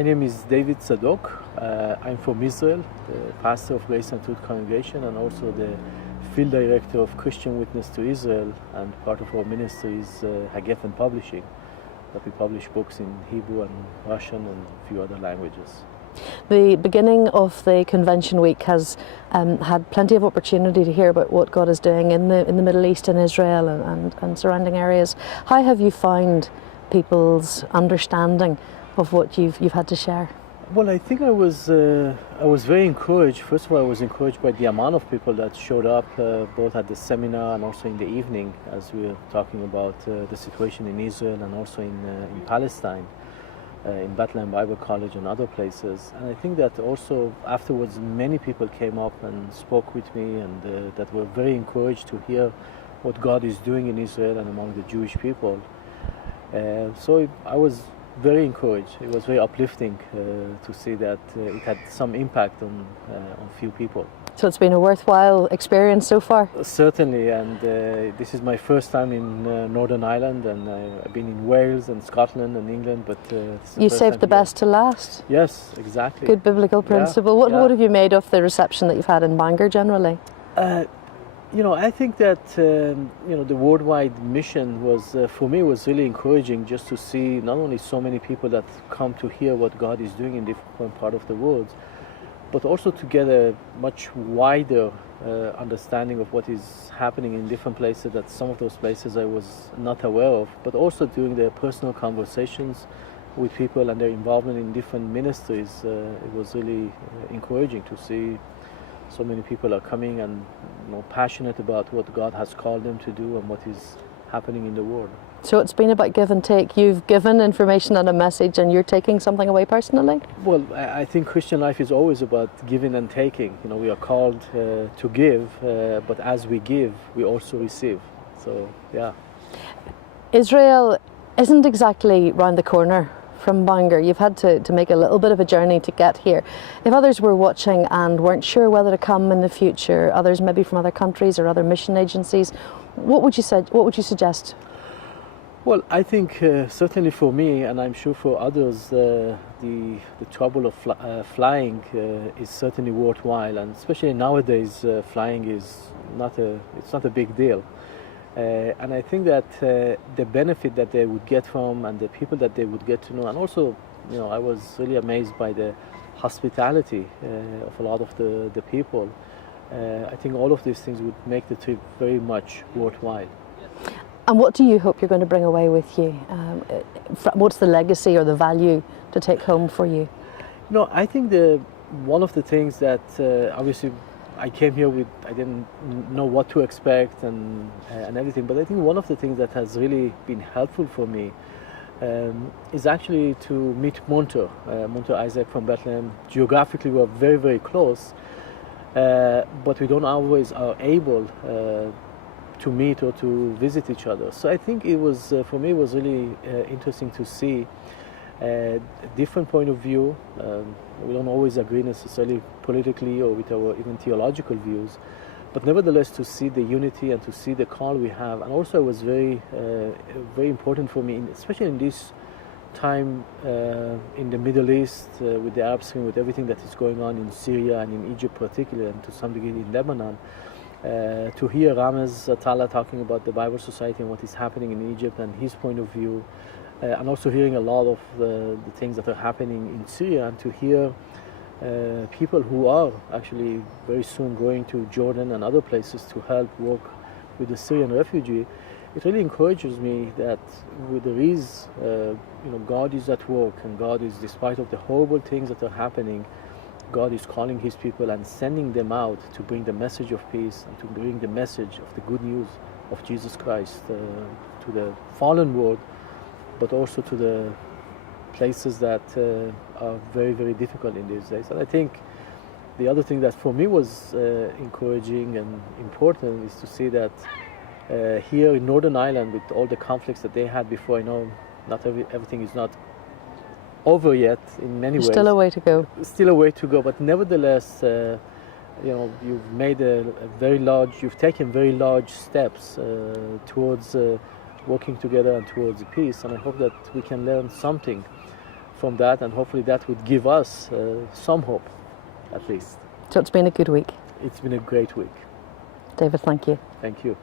My name is David Zadok. I'm from Israel, the pastor of Grace and Truth Congregation, and also the field director of Christian Witness to Israel, and part of our ministry is Hagefen Publishing, that we publish books in Hebrew and Russian and a few other languages. The beginning of the convention week has had plenty of opportunity to hear about what God is doing in the Middle East and Israel and surrounding areas. How have you found people's understanding of what you've had to share? Well, I think I was very encouraged. First of all, I was encouraged by the amount of people that showed up, both at the seminar and also in the evening, as we were talking about the situation in Israel and also in Palestine, in Bethlehem Bible College and other places. And I think that also afterwards many people came up and spoke with me, and that were very encouraged to hear what God is doing in Israel and among the Jewish people. So I was very encouraged. It was very uplifting to see that it had some impact on few people. So it's been a worthwhile experience so far? Certainly, and this is my first time in Northern Ireland, and I've been in Wales and Scotland and England, but you saved the best to last. Yes, exactly. Good biblical principle. Yeah, what have you made of the reception that you've had in Bangor generally? I think that the worldwide mission was, for me, was really encouraging, just to see not only so many people that come to hear what God is doing in different parts of the world, but also to get a much wider understanding of what is happening in different places, that some of those places I was not aware of, but also during the personal conversations with people and their involvement in different ministries. It was really encouraging to see so many people are coming and passionate about what God has called them to do and what is happening in the world. So it's been about give and take. You've given information and a message, and you're taking something away personally? Well, I think Christian life is always about giving and taking. We are called to give, but as we give, we also receive. So, yeah. Israel isn't exactly round the corner from Bangor. You've had to make a little bit of a journey to get here. If others were watching and weren't sure whether to come in the future, others maybe from other countries or other mission agencies, what would you suggest? Well, I think certainly for me, and I'm sure for others, the trouble of flying is certainly worthwhile, and especially nowadays, flying is not a big deal. And I think that the benefit that they would get from, and the people that they would get to know, and also, I was really amazed by the hospitality of a lot of the people. I think all of these things would make the trip very much worthwhile. And what do you hope you're going to bring away with you? What's the legacy or the value to take home for you? I think one of the things that obviously I came here with, I didn't know what to expect and everything, but I think one of the things that has really been helpful for me is actually to meet Monter Isaac from Bethlehem. Geographically, we are very, very close, but we don't always are able to meet or to visit each other. So I think it was, for me, it was really interesting to see a different point of view. We don't always agree necessarily politically or with our even theological views, but nevertheless to see the unity and to see the call we have. And also it was very important for me, especially in this time in the Middle East, with the Arab Spring, with everything that is going on in Syria and in Egypt particularly, and to some degree in Lebanon, to hear Ramez Atala talking about the Bible Society and what is happening in Egypt and his point of view, and also hearing a lot of the things that are happening in Syria, and to hear people who are actually very soon going to Jordan and other places to help work with the Syrian refugee. It really encourages me that there is, God is at work, and God is, despite of the horrible things that are happening, God is calling His people and sending them out to bring the message of peace and to bring the message of the good news of Jesus Christ to the fallen world, but also to the places that are very, very difficult in these days. And I think the other thing that for me was encouraging and important is to see that here in Northern Ireland, with all the conflicts that they had before, I know not everything is not over yet in many ways. Still a way to go. Still a way to go, but nevertheless, you've made you've taken very large steps towards working together and towards peace, and I hope that we can learn something from that, and hopefully that would give us some hope, at least. So it's been a good week. It's been a great week. David, thank you. Thank you.